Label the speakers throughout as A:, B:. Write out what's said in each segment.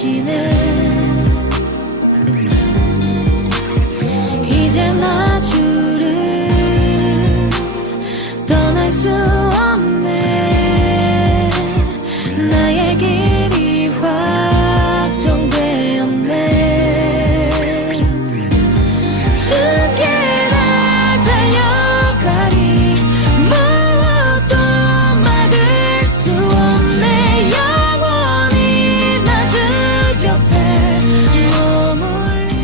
A: Chỉ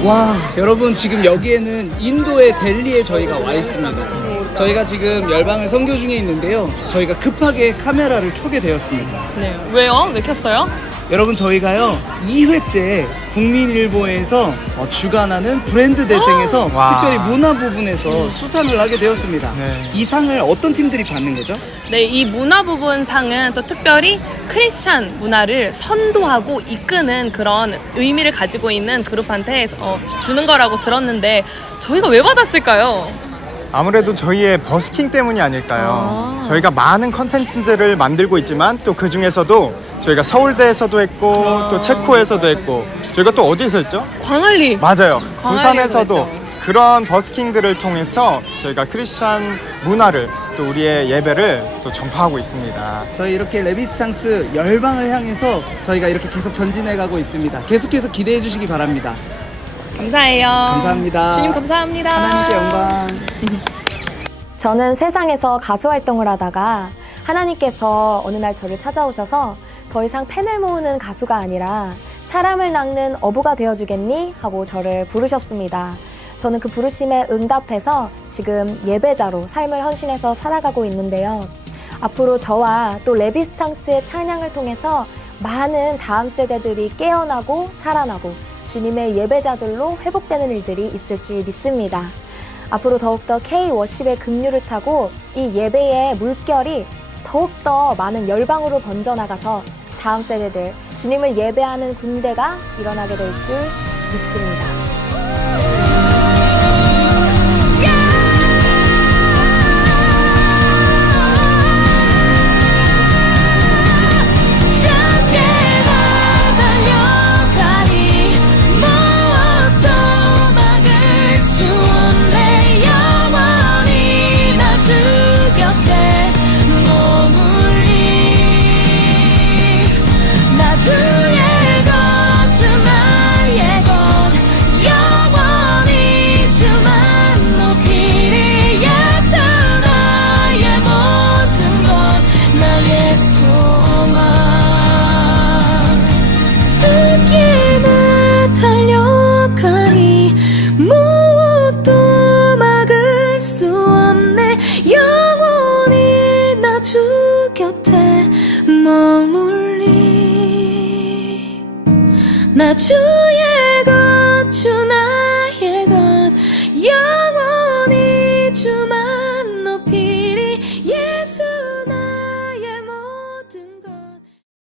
A: 와, 여러분 지금 여기에는 인도의 델리에 저희가 와 있습니다. 저희가 지금 열방을 선교 중에 있는데요. 저희가 급하게 카메라를 켜게 되었습니다.
B: 네. 왜요? 왜 켰어요?
A: 여러분 저희가요 2회째 국민일보에서 어, 주관하는 브랜드 대생에서
C: 와.
A: 특별히 문화 부분에서 수상을 하게 되었습니다.
C: 네.
A: 이 상을 어떤 팀들이 받는 거죠?
B: 네, 이 문화 부분 상은 또 특별히 크리스찬 문화를 선도하고 이끄는 그런 의미를 가지고 있는 그룹한테 어, 주는 거라고 들었는데 저희가 왜 받았을까요?
C: 아무래도 저희의 버스킹 때문이 아닐까요?
B: 아.
C: 저희가 많은 컨텐츠들을 만들고 있지만 또 그 중에서도 저희가 서울대에서도 했고
B: 아.
C: 또 체코에서도 했고 저희가 또 어디서 했죠?
B: 광안리.
C: 맞아요.
B: 광안리에서
C: 부산에서도
B: 했죠.
C: 그런 버스킹들을 통해서 저희가 크리스찬 문화를 또 우리의 예배를 또 전파하고 있습니다.
A: 저희 이렇게 레비스탕스 열방을 향해서 저희가 이렇게 계속 전진해 가고 있습니다. 계속해서 기대해 주시기 바랍니다.
B: 감사해요.
A: 감사합니다.
B: 주님 감사합니다.
A: 하나님께 영광.
D: 저는 세상에서 가수 활동을 하다가 하나님께서 어느 날 저를 찾아오셔서 더 이상 팬을 모으는 가수가 아니라 사람을 낚는 어부가 되어주겠니? 하고 저를 부르셨습니다. 저는 그 부르심에 응답해서 지금 예배자로 삶을 헌신해서 살아가고 있는데요. 앞으로 저와 또 레비스탕스의 찬양을 통해서 많은 다음 세대들이 깨어나고 살아나고 주님의 예배자들로 회복되는 일들이 있을 줄 믿습니다. 앞으로 더욱더 K 워십의 급류를 타고 이 예배의 물결이 더욱더 많은 열방으로 번져나가서 다음 세대들 주님을 예배하는 군대가 일어나게 될 줄 믿습니다.
E: 머물리 나 주의